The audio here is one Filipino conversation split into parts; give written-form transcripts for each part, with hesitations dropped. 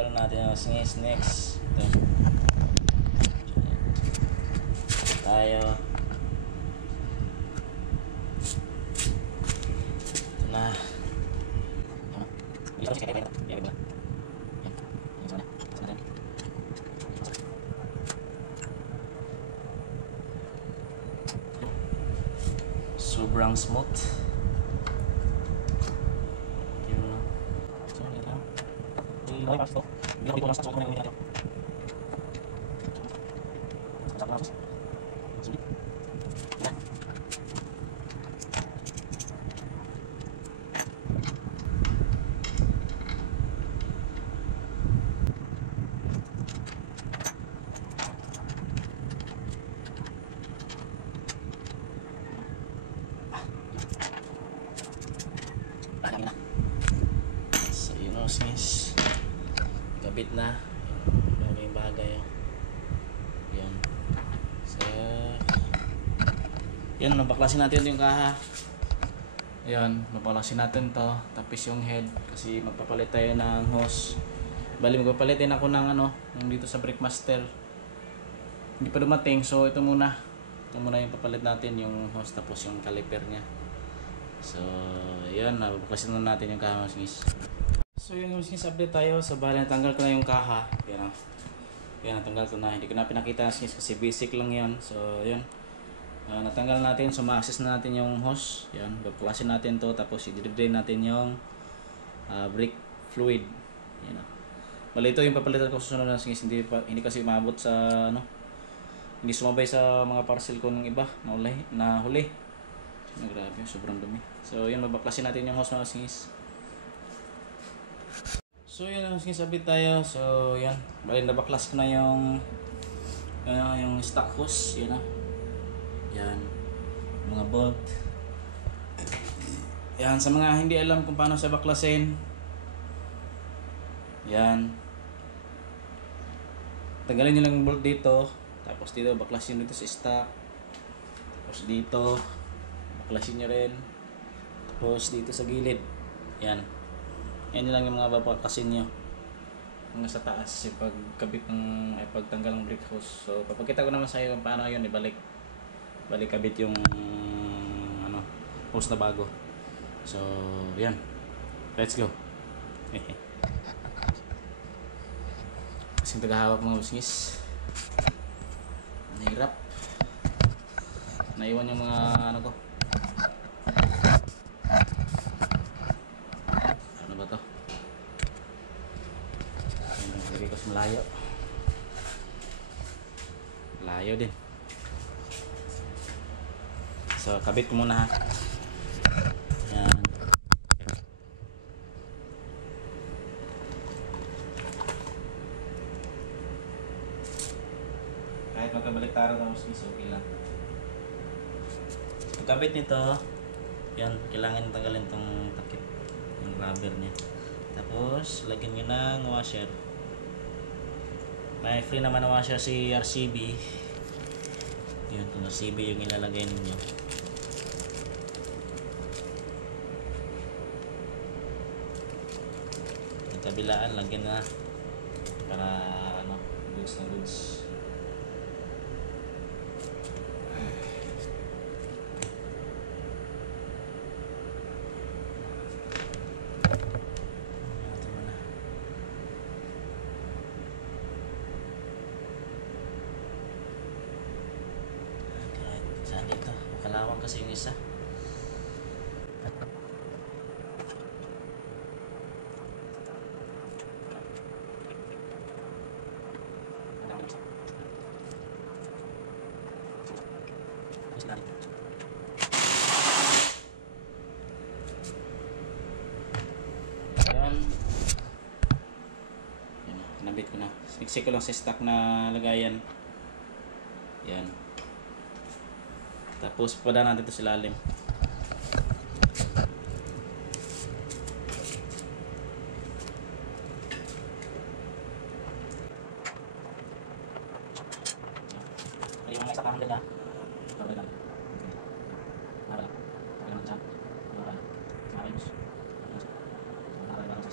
tanggal natin ang singis. Next ito tayo. Ito na. Sobrang smooth. So yun o sis, kabit na bagay yan. So yan, nabaklasin natin yung kaha. Yan, nabaklasin natin to. Tapos yung head, kasi magpapalit tayo ng hose. Bali magpapalitin ako ng yung dito sa Brickmaster. Hindi pa dumating, so ito muna yung papalit natin, yung hose tapos yung caliper nya. So yan, nabaklasin na natin yung kaha guys. So yun yung update tayo. So bali natanggal ko na yung kaha. Yan, natanggal ko na. Hindi ko na pinakita kasi basic lang yan. So yun, natanggal natin. So ma-access na natin yung hose. Yan, baklasin natin to. Tapos i-drain natin yung brake fluid. Yan o. Bali ito yung papalitan ko susunod na guys. Hindi kasi maabot sa hindi sumabay sa mga parcel ko ng iba na huli. Grabe, sobrang dumi. So yun, babaklasin natin yung hose mga guys. So yun ang sinasabi tayo. So yan, bali nabaklas ko na yung stock hose. Yan na. Yan, mga bolt. Yan, sa mga hindi alam kung paano sa baklasin, yan, tanggalin nyo lang yung bolt dito. Tapos dito baklasin dito sa stock. Tapos dito baklasin nyo rin. Tapos dito sa gilid. Yan. Yan lang yung mga babaklasin nyo. Mga sa taas, pagkabit ng pagtanggal ng brake hose. So papakita ko naman sa iyo kung paano yun balik kabit yung hose na bago. So yan, let's go. Kasing tagahawak mga busngis, nahirap, naiwan yung mga ko. Ano ba to? Lagay ko sa malayo din. So kabit ko muna ha. Yan. Kahit magkabaliktaran na mas okay lang. Pagkabit nito, yan, kailangan tanggalin tong takip, yung rubber nya. Tapos lagyan nyo ng washer. May free naman na washer si RCB. Yun, itong RCB yung ilalagay ninyo. Yung kabilaan lagyan na para goods na goods. Saan dito? Makalawang kasi yung isa. Ayan. Nabit ko na. Mixi ko lang sa stock na lagayan. Yan. Tapos pada natin ito sa ilalim. Ayun nga sa kamang ganda. Baba lang. Baba lang. Baba lang dyan. Baba lang. Ayos. Baba lang.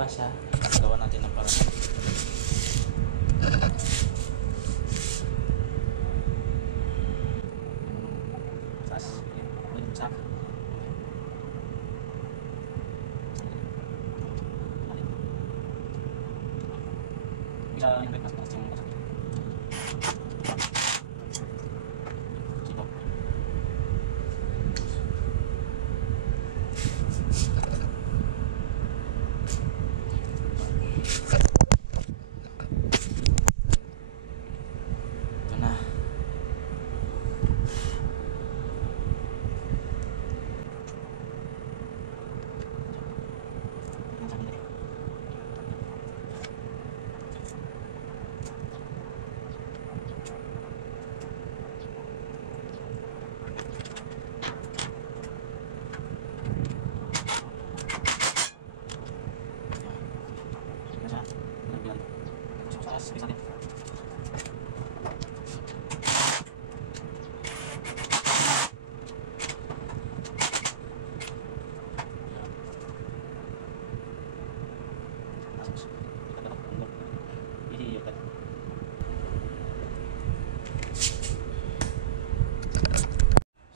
labas ha. Gawa natin ng paraan.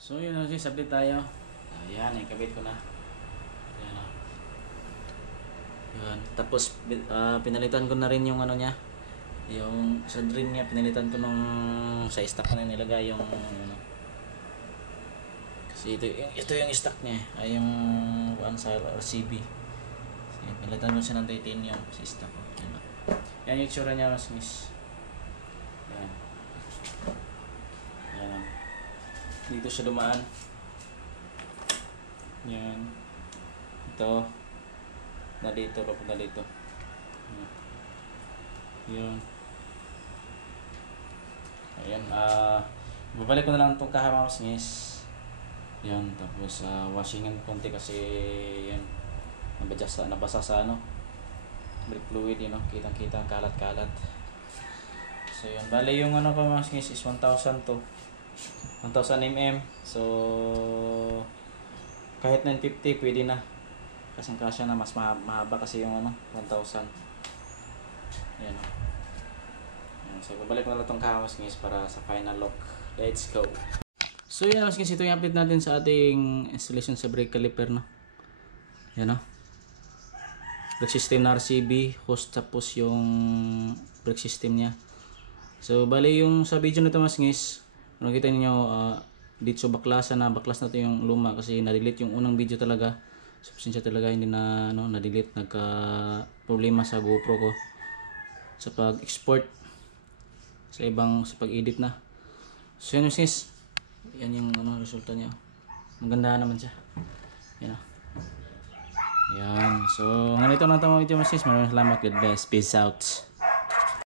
So yun na guys, update tayo. Ayan, ikabit ko na. Ayan o. Ayan. Tapos pinalitan ko na rin yung ano niya. Yung sa drain niya, pinalitan ko nung sa stock na nilagay yung ano. Kasi ito yung stock niya. Ay yung one sa RCB. So, pinalitan ko siya ng titanium sa stock ko. Ayan o. Yan yung itsura niya mas miss. Ayan. Ayan o. Dito siya dumaan. Yan. Ito. Na dito, papunta dito. Yan. Ayan. Babalik ko na lang itong kahamasngis. Yan. Tapos washingan konti kasi yan. Nabasa sa ano. Brake fluid, you know. Kitang-kita ang kalat-kalat. So yan. Bali yung ano kahamasngis is 1,000 to. 1,000 mm. So kahit 950 pwede na. Kasing kasya na, mas mahaba kasi yung ano 1,000. Ayan o. Ayan. So babalik na lang itong kahamasngis para sa final lock. Let's go. So yan mas ito yung update natin sa ating installation sa brake caliper, no. Yan o. Brake system na RCB, host, tapos yung brake system nya. So bali yung sa video nito masngis, nakita niyo dito baklas na to yung luma kasi na-delete yung unang video talaga. Subsensya talaga hindi na na-delete, nagka problema sa GoPro ko sa pag-export sa pag-edit na. So yun guys, yan yung resulta niya. Maganda naman siya. Yan o. Yan. So ganito lang ito mga video guys. Maraming salamat. God bless. Peace out.